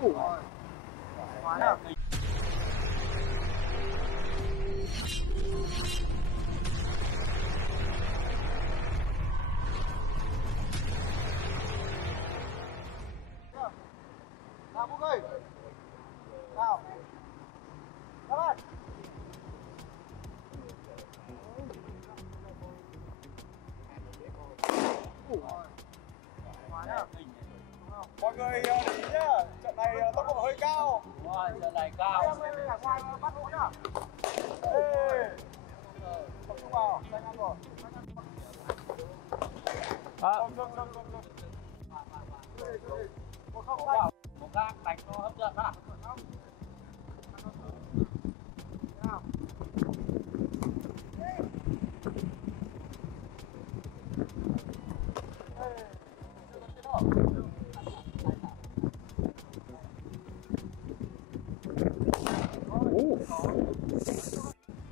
Nào Phúc ơi. Nào. Các bạn. Mọi người để ý nhá, trận này tốc độ hơi cao. Trận này cao. Em ơi, ở ngoài bắt lỗi nhá. Ê. Tập trung vào, xanh ăn rồi. Một khác đánh nó hấp dẫn à?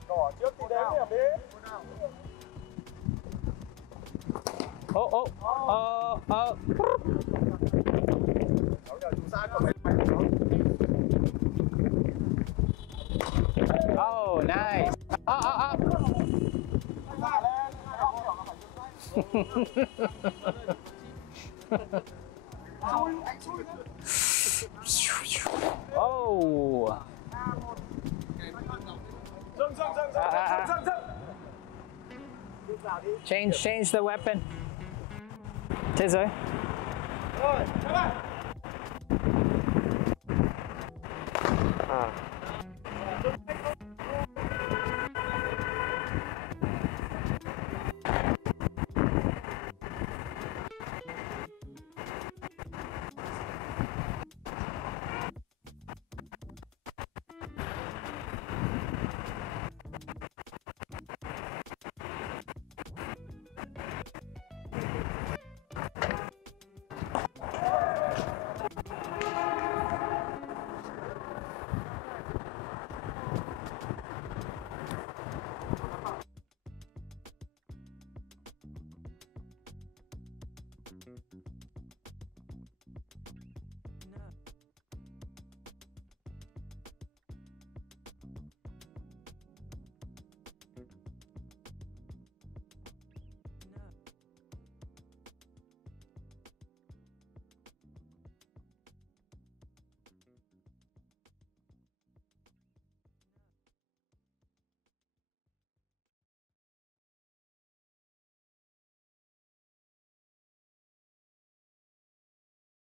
Đỏ trước thì đếm điểm đi. Cháu nhờ chú xã cầm hết mày của nó. Oh, nice. Ra lên, không hiểu là phải chui, anh chui nữa. Oh. Dừng. Change the weapon. Thế rồi. Rồi, các bạn.